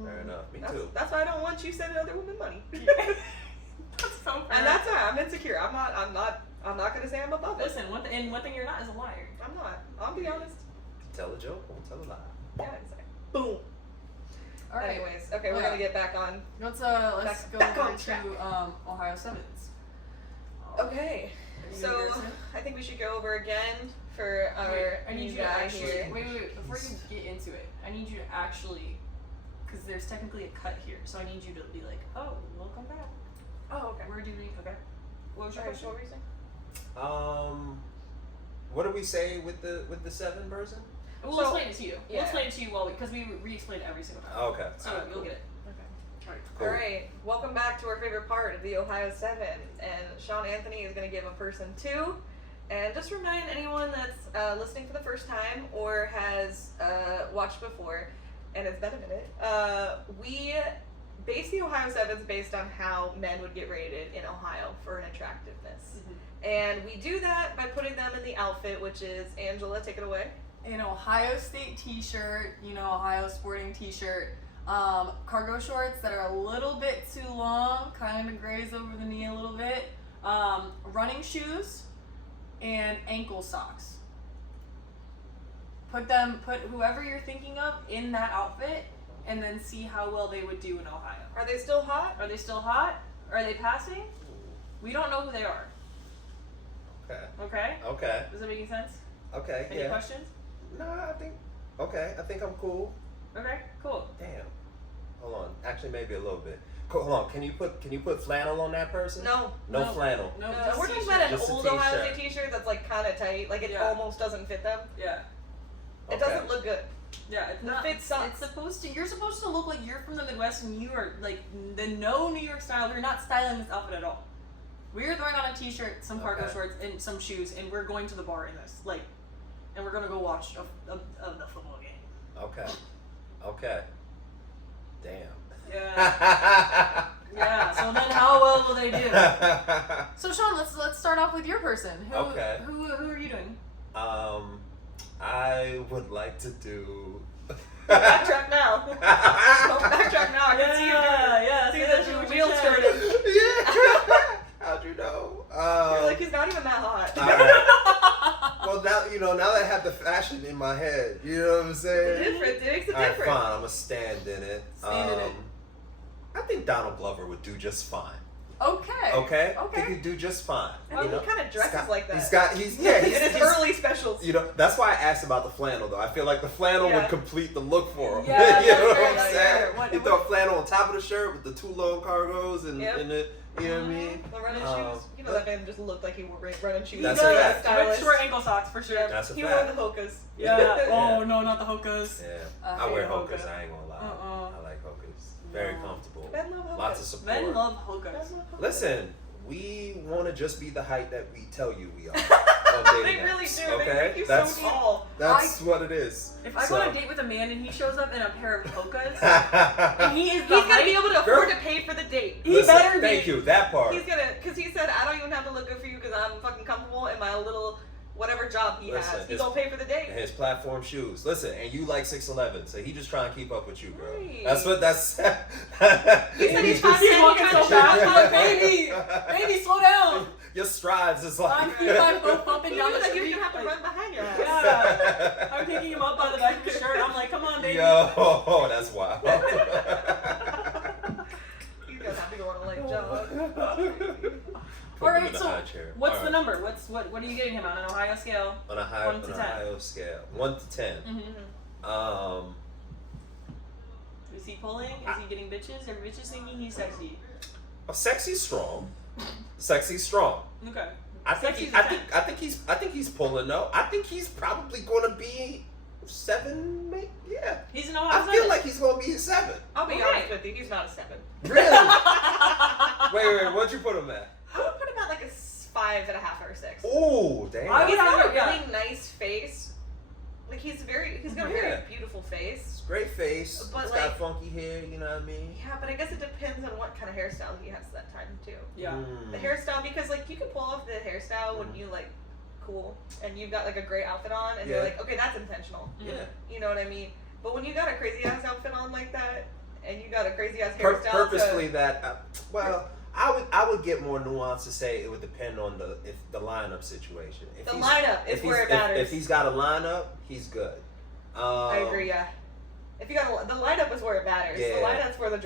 Fair enough. Me too. That's why I don't want you sending other women money. That's so fair. And that's why I'm insecure. I'm not gonna say I'm above it. Listen, one thing you're not is a liar. I'm not. I'll be honest. Tell a joke, won't tell a lie. Yeah, exactly. Boom. All right. Anyways, okay, we're gonna get back on. Let's go back over on track. to Ohio Sevens. Okay. So I think we should go over again for our I need new you to guy actually here. wait. Before you get into it, I need you to actually, because there's technically a cut here, so I need you to be like, oh, welcome back. Oh, okay. We're doing okay. What was your Sorry, question? what were you saying? What do we say with the 7 person? We'll So- explain it to you. yeah. We'll explain it to you because we re-explain every single time. Okay. So Alright, you'll cool. get it. Cool. All right, welcome back to our favorite part of the Ohio 7. And Shaun Anthony is going to give a person 2. And just remind anyone that's listening for the first time or has watched before, and it's been a minute, we base the Ohio 7s based on how men would get rated in Ohio for an attractiveness. And we do that by putting them in the outfit, which is, Angela, take it away. An Ohio State t-shirt, Ohio sporting t-shirt, cargo shorts that are a little bit too long, kind of graze over the knee a little bit, running shoes, and ankle socks. Put whoever you're thinking of in that outfit, and then see how well they would do in Ohio. Are they still hot? Are they still hot? Are they passing? We don't know who they are. Okay. Okay? Okay. Does that make sense? Okay. Any questions? No, I think. Okay, I think I'm cool. Okay, cool. Damn. Hold on. Actually, maybe a little bit. Hold on. Can you put flannel on that person? No. No flannel. No, No, just we're talking t-shirt. about an Just a old Ohio t-shirt. State t-shirt that's like kind of tight. Like it Yeah. almost doesn't fit them. Yeah. It doesn't look good. Yeah, it's The not. fit sucks. You're supposed to look like you're from the Midwest and you are like the no New York style. We're not styling this outfit at all. We're throwing on a t-shirt, some cargo Okay. shorts, and some shoes, and we're going to the bar in this. Like, and we're gonna go watch the football game. Okay. Okay. Damn. Yeah. Yeah. So then, how well will they do? So Shaun, let's start off with your person. Okay. Who are you doing? I would like to do. Backtrack now. Backtrack now. I can see you. Yeah. See say that shit you with wheel your chest. skirted. Yeah. How'd you know? You're like, he's not even that hot. Alright. Well, now that I have the fashion in my head, you know what I'm saying? It's different. It makes it All right, different. fine. I'm gonna stand in it. Stand in it. I think Donald Glover would do just fine. Okay. Okay. I Okay. think he'd do just fine. Well, he kind of dresses like that. He's in his early specials. You know, that's why I asked about the flannel, though. I feel like the flannel Yeah. would complete the look for him. Yeah, you know that's what fair, I'm that's saying? fair. What- He throw a flannel on top of the shirt with the 2 long cargos and Yep. in it. You know what I mean? The running Um, shoes. You know that man just looked like he wore running shoes. He That's does. a fact. With Stylish. short ankle socks for sure. That's a He fact. wore the hokas. Yeah. Oh Yeah. no, not the hokas. Yeah. I I wear hate hokas. hoka. I ain't gonna lie. Uh-uh. I like hokas. Very No. comfortable. Men love hokas. Lots of support. Men love hokas. Men love hokas. Listen, we want to just be the height that we tell you we are. On dating They really apps, do. Okay? They make you that's so tall. that's what it is. If I go on a date with a man and he shows up in a pair of hokas, and date, he is He's the gonna height, be able to Girl. afford to pay for the date. he better be. Thank you. That part. He's gonna, cause he said, I don't even have to look good for you because I'm fucking comfortable in my little whatever job he Listen, has. He's his- gonna pay for the date. His platform shoes. Listen, and you like 6'11", so he just trying to keep up with you, girl. Right. That's what that's. He said he's just- He's walking so fast. I'm like, Yeah. baby, slow down. Your strides is like. I'm both bumping He down the was like, street. you're gonna have to like, run behind your ass. Yeah. I'm picking him up by the back of his shirt. I'm like, come on, baby. Yo, that's wild. He's gonna have to go on a late jog. Put All him right, in the so high chair. what's All the right. number? What are you getting him on an Ohio scale? On a high, 1 on to a 10. Ohio scale, 1 to 10. Mm-hmm. Is he pulling? Is he getting bitches? Are bitches thinking he's sexy? Sexy's strong. Sexy's strong. Okay. I think Sexy's I think he's pulling though. I think he's probably gonna be 7, maybe? Yeah. He's an I feel like he's gonna be a 7. I'll be honest with you, he's not a 7. Really? wait, what'd you put him at? I would put him at like a 5.5 or 6. Oh, damn. He's got a yeah. really nice face. Like he's got a very beautiful face. Great face. But He's like, got funky hair, you know what I mean? Yeah, but I guess it depends on what kind of hairstyle he has that time too. Yeah. The hairstyle, because like you can pull off the hairstyle when you like cool and you've got like a great outfit on and you're like, okay, that's intentional. Yeah. You know what I mean? But when you got a crazy ass outfit on like that and you got a crazy ass hairstyle, purposefully I would get more nuance to say it would depend on the lineup situation. If where it matters. If he's got a lineup, he's good. I agree. Yeah. If you got the lineup is where it matters. Yeah. The lineup's where the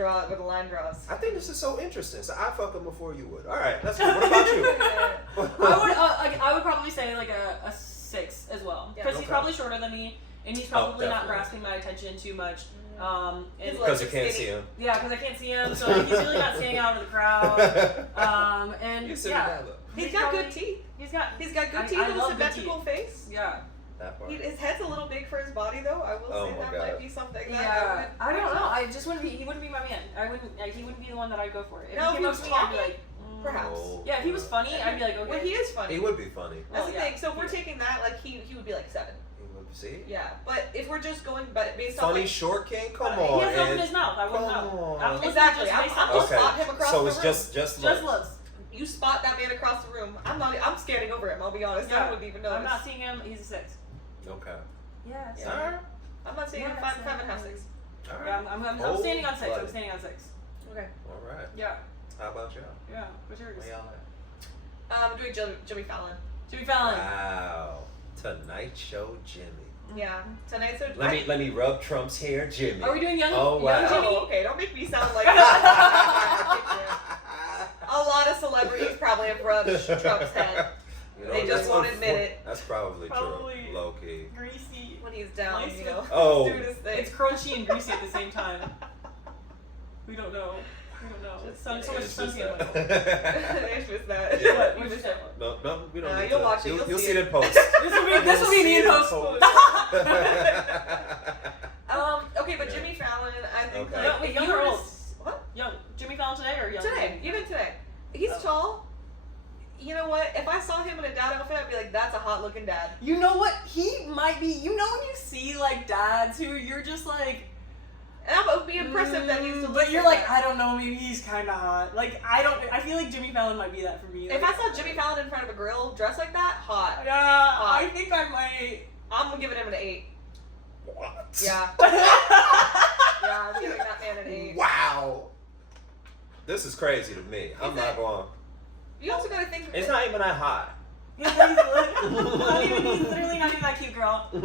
line draws. I think this is so interesting. So I fuck him before you would. All right, that's good. What about you? I would probably say like a 6 as well because he's probably shorter than me and he's probably not grasping my attention too much. Because you can't see him. Yeah, because I can't see him, so he's really not standing out of the crowd. And you he's got good teeth. He's got good teeth and a symmetrical face. Yeah. That part. His head's a little big for his body, though. I will say that might be something. Yeah, I don't know. I just wouldn't be. He wouldn't be my man. He wouldn't be the one that I'd go for. If no, he came up to me, I'd be like, perhaps. Yeah, if he was funny, I'd be like, okay. Well, he is funny. He would be funny. That's the thing. So if we're taking that, like he would be like 7. See? Yeah, but if we're just going based on funny like, short king, come on. He has open his mouth. I wouldn't know. Exactly. I'm just spot him across the room. So it's just looks. You spot that man across the room. I'm scanning over him. I'll be honest. Yeah. I wouldn't even notice. I'm not seeing him. He's a 6. Okay. Yes. Yeah. Alright. I'm not seeing him 5.5, 6. Alright. Yeah, I'm standing on 6. I'm standing on 6. Okay. All right. Yeah. How about y'all? Yeah. What's yours? Where y'all at? I'm doing Jimmy Fallon. Jimmy Fallon. Wow. Tonight Show Jimmy. Yeah. Tonight Show. Let me rub Trump's hair, Jimmy. Are we doing young? Oh wow. Young Jimmy? Oh, okay. Don't make me sound like. A lot of celebrities probably have rubbed Trump's head. You know, they just won't admit it. That's probably true. Low key. Greasy. When he's down, you know. Oh. Doing his thing. It's crunchy and greasy at the same time. We don't know. It's so much suntan oil. It's just that. Yeah. We just No, we don't need you'll to. watch it. You'll see it in post. This will be an in post. Okay, but Jimmy Fallon, I think Okay. like Wait, if young you or were to old? what? Young Jimmy Fallon today or young? Today, even today. He's tall. You know what? If I saw him in a dad outfit, I'd be like, that's a hot looking dad. You know what? He might be. You know when you see like dads who you're just like. And that would be impressive that he's. But you're like, I don't know, maybe he's kind of hot. Like I feel like Jimmy Fallon might be that for me. If I saw Jimmy Fallon in front of a grill dressed like that, hot. Yeah, hot. I think I might. I'm giving him an 8. What? Yeah. Yeah, I'm giving that man an 8. Wow. This is crazy to me. I'm not going. You also gotta think. It's not even that hot. He's literally not even that cute, girl. I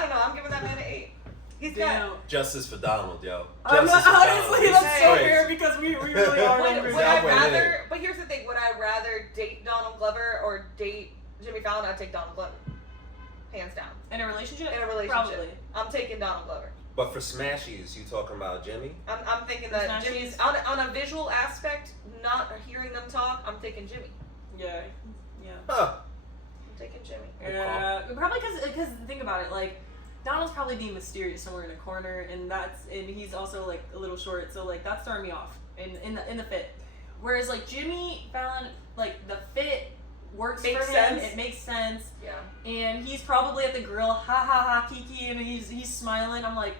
don't know. I'm giving that man an 8. He's got. Justice for Donald, yo. I'm not, honestly, that's so crazy. fair because we really are. But here's the thing: would I rather date Donald Glover or date Jimmy Fallon? I'd take Donald Glover, hands down. In a relationship? In a relationship, Probably. I'm taking Donald Glover. But for smashies, you talking about Jimmy? I'm thinking that Jimmy's on a visual aspect, not hearing them talk. I'm taking Jimmy. Yeah. Huh. I'm taking Jimmy. Yeah. Probably because think about it, like Donald's probably being mysterious somewhere in a corner, and he's also like a little short, so like that's throwing me off in the fit. Whereas like Jimmy Fallon, like the fit works for him. It makes sense. Yeah. And he's probably at the grill, ha ha ha, kiki, and he's smiling. I'm like,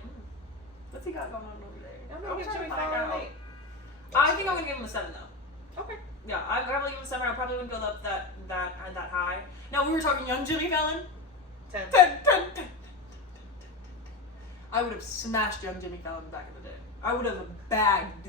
what's he got going on over there? I'm gonna give Jimmy Fallon an 8. I think I'm gonna give him a 7 though. Okay. Yeah, I'd probably give him a 7. I probably wouldn't go up that high. Now we were talking young Jimmy Fallon. 10. 10. I would have smashed young Jimmy Fallon back in the day. I would have bagged.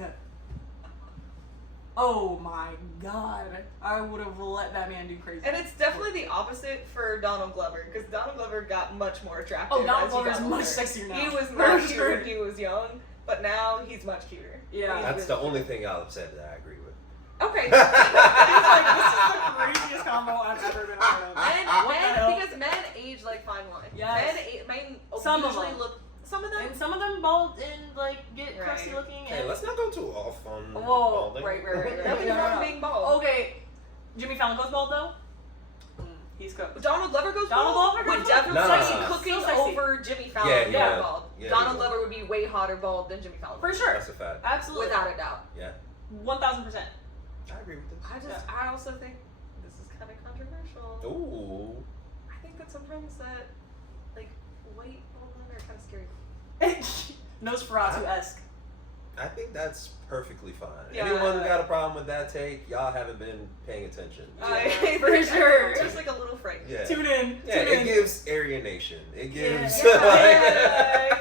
Oh my god. I would have let that man do crazy. And it's definitely the opposite for Donald Glover, because Donald Glover got much more attractive. Oh, Donald Glover's much sexier now. He was not cute when he was young, but now he's much cuter. Yeah. That's the only thing y'all have said that I agree with. Okay. He's like, this is the craziest combo I've ever been on. Because men age like fine wine. Yes. Men Some usually of them. look. Some of them. And some of them bald and like get crusty looking. Hey, let's not go too off on Whoa. balding. Right. No. Nothing wrong with being bald. Okay, Jimmy Fallon goes bald though. He's cooked. Donald Glover goes Donald bald? Glover goes would bald? definitely Nah. be cooking So sexy. over Jimmy Fallon Yeah, being yeah. bald. Yeah, Donald he Glover would be way hotter bald than Jimmy Fallon. For sure. That's a fact. Absolutely. Without a doubt. Yeah. 1000%. I agree with this. I also think this is kind of controversial. Ooh. I think that sometimes that, like, white bald men are kind of scary. Nosferatu-esque. I think that's perfectly fine. Yeah. Anyone who got a problem with that take, y'all haven't been paying attention. For sure. Just like a little frightened. Yeah. Tune in. Yeah, Tune it in. gives Aryan Nation. It gives. Yeah,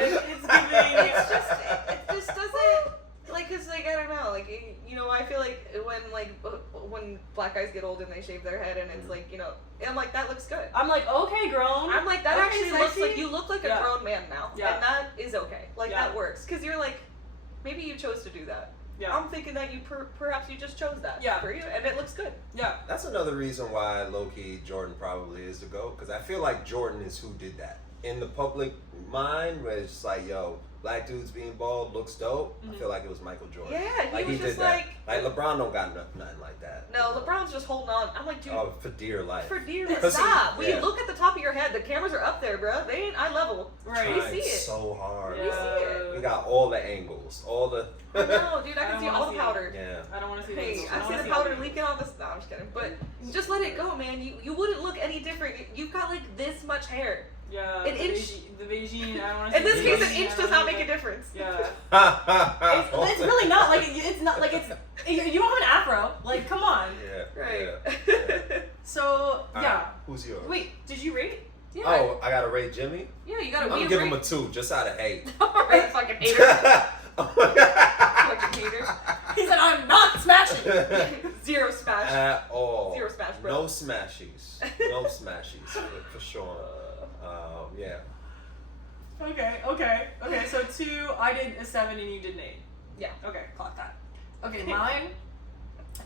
it's giving. It's just, it just doesn't, like, cause like, I don't know, like, you know, I feel like when black guys get old and they shave their head and it's like, you know, I'm like, that looks good. I'm like, okay, grown. I'm like, that Okay, actually looks sexy. like, you look like a Yeah. grown man now. Yeah. And that is okay. Like, Yeah. that works. Cause you're like, maybe you chose to do that. Yeah. I'm thinking that you perhaps you just chose that Yeah. for you, and it looks good. Yeah. That's another reason why low-key Jordan probably is the GOAT, because I feel like Jordan is who did that. In the public mind, where it's just like, yo, black dudes being bald looks dope, I feel like it was Michael Jordan. Yeah, he Like, was he just did that. like, Like, LeBron don't got nothing like that. no, LeBron's just holding on. I'm like, dude, Oh, for dear life. for dear, 'Cause he- stop. When yeah. you look at the top of your head, the cameras are up there, bro. They ain't eye level. Right. We Tried see it. so hard. We see it. We got all the angles, all the. I know, dude. I I can don't see wanna all the see it. powder. Yeah. I don't want to see Hey, this. I see the powder leaking on this. No, I'm just kidding. But just let it go, man. You wouldn't look any different. You've got like this much hair. Yeah. An inch. The Beijing. I don't want to In see this the case, an Beijing, inch I does don't not wanna make a see- difference. Yeah. It's really not like it's not like it's. You don't have an afro. Like, come on. Yeah. Right. Yeah. So All yeah. right, who's yours? Wait, did you rate? Yeah. Oh, I gotta rate Jimmy. Yeah, you I'm gotta gonna give him a 2 just out of hate. Alright, fucking hater. Oh my God. Fucking hater. He said, "I'm not smashing." Zero smash. At all. Zero smash, bro. No smashies. No smashies for sure. Yeah. Okay. So 2, I did a 7, and you did an 8. Yeah. Okay, clock that. Okay, mine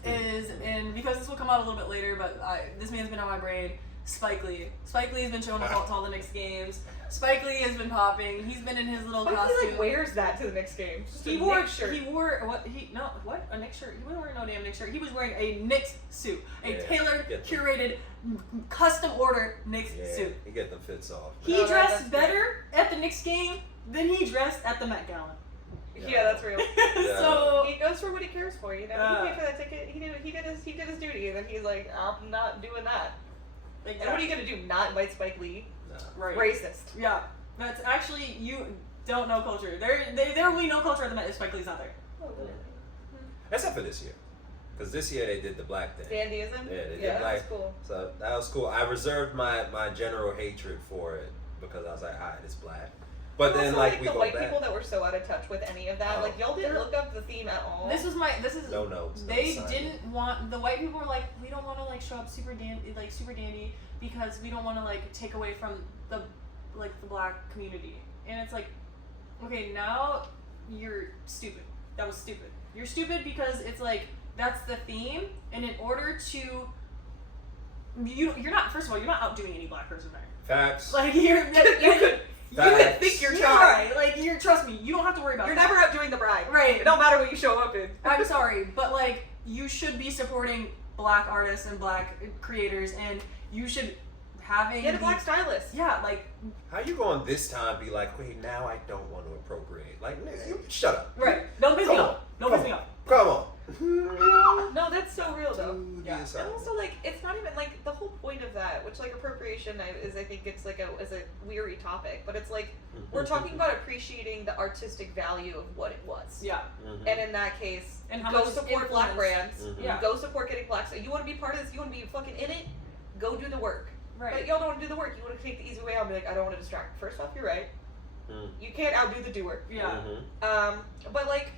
is because this will come out a little bit later, but this man's been on my brain. Spike Lee. Spike Lee has been showing up to all the Knicks games. Spike Lee has been popping. He's been in his little What if costume. he like wears that to the next game? Just He a wore Knicks shirt. He wore what? A Knicks shirt. He wasn't wearing no damn Knicks shirt. He was wearing a Knicks suit, a Yeah, tailored, get them. curated, custom ordered Knicks Yeah. suit. You get the fits off. He No, dressed that's better at the Knicks game than he dressed at the Met Gala. Yeah, that's real. So He goes for what he cares for, you know. Uh, He paid for that ticket. He did his duty, and then he's like, I'm not doing that. like, And what are you gonna do? Not invite Spike Lee? Nah. right? Racist. Yeah, that's actually you don't know culture. There will be no culture at the Met if Spike Lee's not there. Except for this year. Because this year they did the black thing. Dandyism. Yeah, they did Yeah, black. that's cool. So that was cool. I reserved my general hatred for it because I was like, alright, it's black. But then Also, like we the go white back. people that were so out of touch with any of that, Oh. like y'all didn't look up the theme at all. This is No notes. no They assignment. didn't want the white people were like, we don't want to like show up super dandy because we don't want to like take away from the black community. And it's like, okay, now you're stupid. That was stupid. You're stupid because it's like that's the theme, and in order to you're not, first of all, you're not outdoing any black person there. Facts. Like you're you could Facts. think you're yeah, trying. like you're, trust me, you don't have to worry about You're that. never outdoing the bride. Right. It don't matter what you show up in. I'm sorry, but like you should be supporting black artists and black creators, and you should having Get a black stylist. yeah, like How you going this time be like, wait, now I don't want to appropriate? Like, nigga, you shut up. right. Don't piss me Come off. on. Don't Come piss me on. off. Come on. No, that's so real though. Yeah. Yes, And also, like, it's not even like the whole point of that, which like appropriation is, I think it's like a weary topic, but it's like we're talking about appreciating the artistic value of what it was. Yeah. Mhm. And in that case, And how go much support black influence- brands. Mhm. Yeah. Go support getting black. So you want to be part of this? You want to be fucking in it? Go do the work. Right. But y'all don't want to do the work. You want to take the easy way out and be like, I don't want to distract. First off, you're right. Mm. You can't outdo the doer. Yeah. Mhm. But like,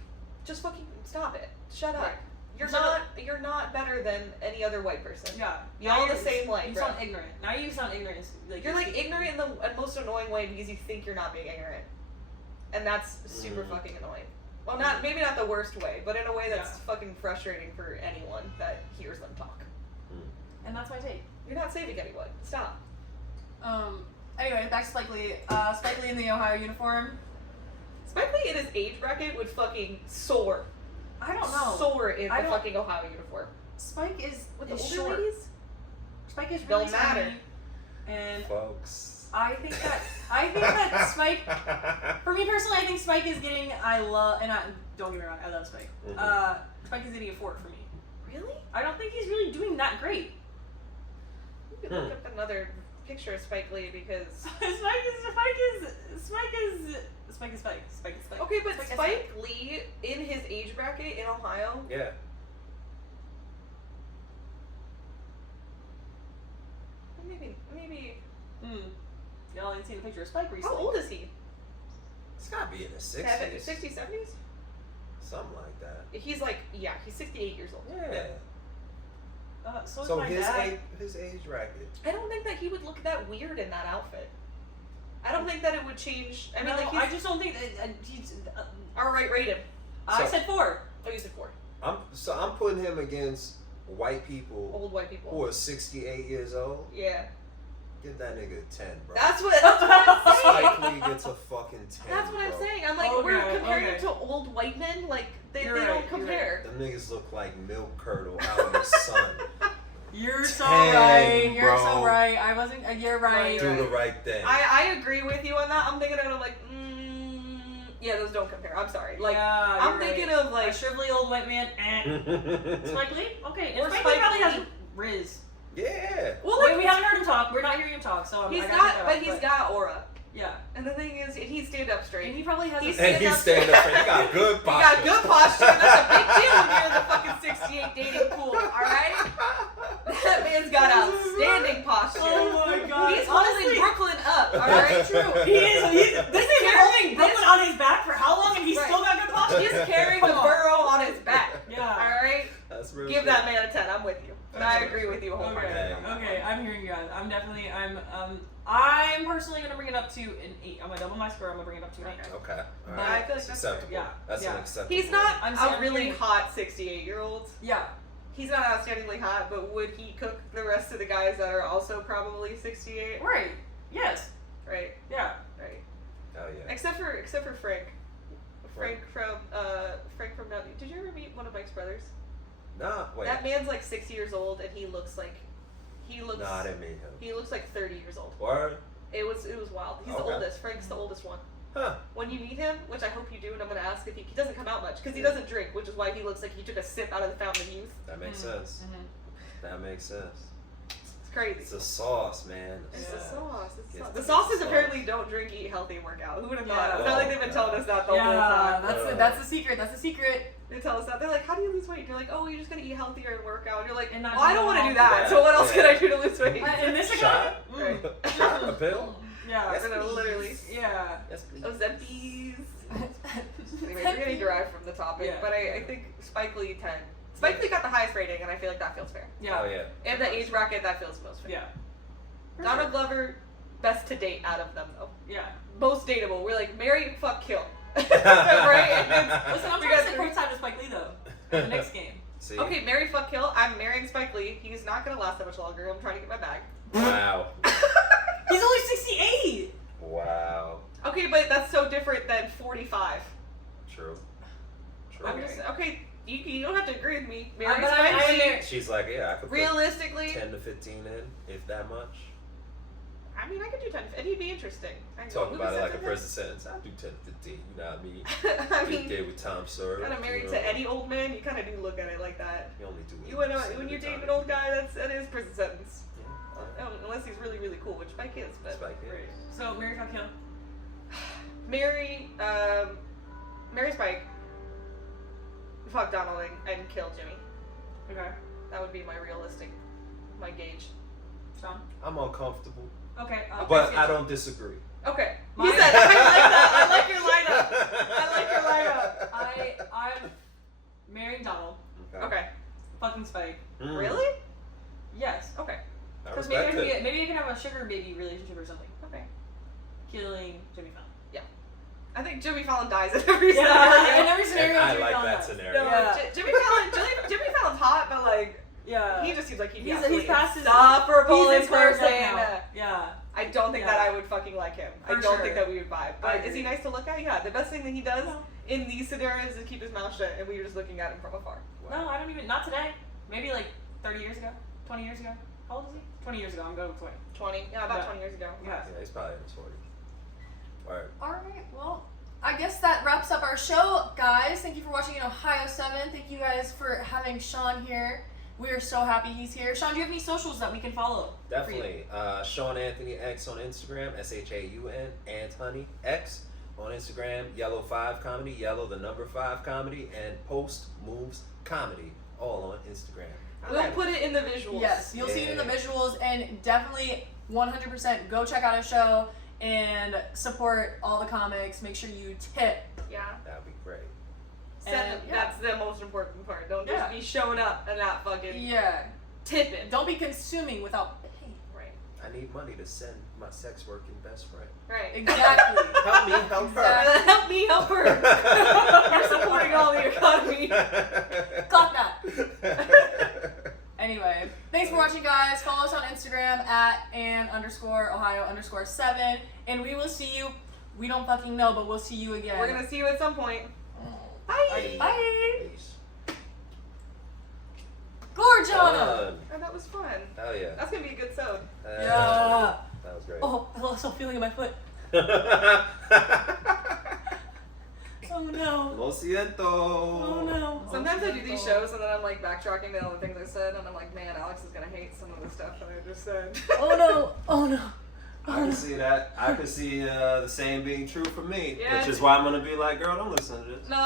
just fucking stop it. Shut up. Right. You're not better than any other white person. Yeah. Y'all Now the same light, You bro. sound ignorant. Now you sound ignorant. You're like ignorant in the most annoying way because you think you're not being ignorant, and that's super Mm. fucking annoying. Well, maybe not the worst way, but in a way that's Yeah. fucking frustrating for anyone that hears them talk. And that's my take. You're not saving anyone. Stop. Anyway, back to Spike Lee. Spike Lee in the Ohio uniform. Spike Lee in his age bracket would fucking soar. I don't know. Soar in I the don't- fucking Ohio uniform. Spike is With the is older short. ladies? Spike is really Don't matter. skinny, and Folks. I think that Spike. For me personally, I think Spike is getting. Don't get me wrong, I love Spike. Mhm. Spike is getting a 4 for me. Really? I don't think he's really doing that great. You could look up another picture of Spike Lee because. Spike is Spike. Okay, but Spike is Spike Lee in his age bracket in Ohio. Yeah. Maybe. Y'all ain't seen a picture of Spike recently. How old is he? It's gotta be in the 60s. 60s, 70s? Something like that. He's he's 68 years old. Yeah. So So my dad. his age bracket. I don't think that he would look that weird in that outfit. I don't think that it would change. I mean, I just don't think that he's. Alright, rate him. I So- said 4. Oh, you said 4. I'm putting him against white people Old white people. who are 68 years old. Yeah. Give that nigga a 10, bro. That's what I'm saying. Spike Lee gets a fucking 10. That's what I'm bro. saying. I'm like, Okay, we're comparing okay. him to old white men. Like, they You're don't right, you're compare. Them niggas look like milk curdle out in the sun. You're so 10, right. You're so bro. right. I wasn't. You're right. Do the right thing. I agree with you on that. I'm thinking of like, yeah, those don't compare. I'm sorry. Like, yeah, I'm you're thinking right. of like, a shrivelly old white man. Spike Lee? Okay, and Or Spike Spike Lee probably Lee. has Riz. Yeah. well, Wait, like, we haven't heard him talk. We're not hearing him talk, so he's I gotta got, get that but out, he's got aura. Yeah, And the thing is, he'd stand up and straight. he probably has. He's- And he's standing up straight. He got good He posture. got good posture. That's a big deal when you're in the fucking 68 dating pool. All right. That man's got outstanding posture. Oh my god. He's holding Honestly, Brooklyn up. All That's right. true. He is. This is holding Brooklyn on his back for how long, and he's Right. still got good posture. He's carrying the Come on. borough on his back. All Yeah. right. That's real Give shit. that man a 10. I'm with you. And I Okay. agree with you wholeheartedly. Okay, I'm hearing you guys. I'm personally gonna bring it up to an 8. I'm gonna double my score. I'm gonna bring it up to an 8. Okay. All But right. I feel like It's that's acceptable. fair. That's Yeah. an acceptable. He's not I'm a really hearing- hot 68-year-old. Yeah. He's not outstandingly hot, but would he cook the rest of the guys that are also probably 68? Right. Yes. Right. Yeah. Right. Hell yeah. Except for Frank. Frank from Did you ever meet one of Mike's brothers? Nah, wait. That man's like 6 years old, and he looks like Nah, I didn't meet him. he looks like 30 years old. Word? It was wild. He's the Okay. oldest. Frank's the oldest one. Huh. When you meet him, which I hope you do, and I'm gonna ask if he doesn't come out much because he doesn't drink, which is why he looks like he took a sip out of the fountain of youth. That makes Mhm. sense. That makes sense. It's crazy. It's a sauce, man. It's Yeah. the sauce. It's the Yes, sauce. The it's sauces the apparently sauce. don't drink, eat healthy, and work out. Who would have Yeah. thought? It's not like they've been telling us that the whole Yeah, time. that's the secret. That's the secret. They tell us that. They're like, how do you lose weight? And you're like, oh, you're just gonna eat healthier and work out. And you're like, And not well, I do don't want to do all- that. Yeah. So what else Yeah. can I do to lose weight? In this Shot? economy? Shot? A pill? Yeah. Yes, And then literally, Yeah. Yes, please. Ozempies. Anyway, we're getting derived from the topic, Yeah. but I think Spike Lee 10. Spike Lee got the highest rating, and I feel like that feels fair. Yeah. Oh, yeah. And the age bracket, that feels most fair. Yeah. Donald Glover, best to date out of them though. Yeah. Most dateable. We're like marry, fuck, kill. Right? And then- Listen, I'm we trying got to say three. coincide with Spike Lee though. The next game. See? Okay, marry, fuck, kill. I'm marrying Spike Lee. He's not gonna last that much longer. I'm trying to get my bag. Wow. He's only 68. Wow. Okay, but that's so different than 45. True. True. I'm just okay. You don't have to agree with me. But Marry I Spike am Lee. there. She's like, yeah, I could put Realistically, 10 to 15 in, if that much. I mean, I could do 10, and he'd be interesting. I Talk movie about it sets like a in prison sentence. I'll do 10 to 15, you know what I mean? there. I Big mean, day with Tom Sawyer. kind of married you to know. any old man, you kind of do look at it like that. You only do You 80% when of you're the dating time. an old guy, that is prison sentence. Yeah. Unless he's really, really cool, which Spike is. But Spike is. Right. So Mary fuck kill. marry Spike, fuck Donald, and kill Jimmy. Okay. That would be my gauge. Shaun. I'm uncomfortable, Okay. but I don't disagree. Okay. My- He said, I like that. I like your lineup. I like your lineup. I'm marrying Donald. Okay. Fucking Spike. Mm. Really? Yes. Okay. I Because respect it. maybe I can have a sugar baby relationship or something. Okay. Killing Jimmy Fallon. I think Jimmy Fallon dies in every Yeah. scenario. In every scenario. And I Jimmy like Fallon that dies. scenario. No, Yeah. Jimmy Fallon's hot, but like Yeah. he just seems like he'd be He's absolutely past his insufferable in his squares person. now. Yeah. I don't think Yeah. that I would fucking like him. I For don't sure. think that we would vibe. I But is he agree. nice to look at? Yeah. The best thing that he does No. in these scenarios is keep his mouth shut, and we were just looking at him from afar. No, I don't even. Not today. Maybe like 30 years ago, 20 years ago. How old is he? 20 years ago. I'm going with 20. 20. Yeah, about Yeah. 20 years ago. Yeah. Yeah, he's probably in his 40s. Alright. Alright, well, I guess that wraps up our show, guys. Thank you for watching in Ohio 7. Thank you guys for having Shaun here. We are so happy he's here. Shaun, do you have any socials that we can follow? Definitely. Shaun Anthony X on Instagram, SHAUN, Anthony X on Instagram, Yellow 5 Comedy, Yellow the number 5 Comedy, and Post Moves Comedy, all on Instagram. We'll put it in the visuals. Yes, you'll see it in the visuals, and definitely 100% go check out his show and support all the comics. Make sure you tip. Yeah. That would be great. That's the most important part. Don't just Yeah. be showing up and not fucking Yeah. tipping. Don't be consuming without paying. Right. I need money to send my sex working best friend. Right. Exactly. Help me, help her. Exactly. Help me, help her. You're supporting all the economy. Clock that. Anyway, thanks for watching, guys. Follow us on Instagram at @_Ohio_7. And we will see you. We don't fucking know, but we'll see you again. We're gonna see you at some point. Bye. Bye. Peace. Gorgiana. Oh, that was fun. Hell yeah. That's gonna be a good sode. Yeah. That was great. Oh, I lost all feeling in my foot. Oh no. Lo siento. Oh no. Sometimes I do these shows and then I'm like backtracking to all the things I said and I'm like, man, Alex is gonna hate some of the stuff that I just said. Oh no. Oh no. I can see that. I can see the same being true for me. Yeah. Which is why I'm gonna be like, girl, don't listen to this. No.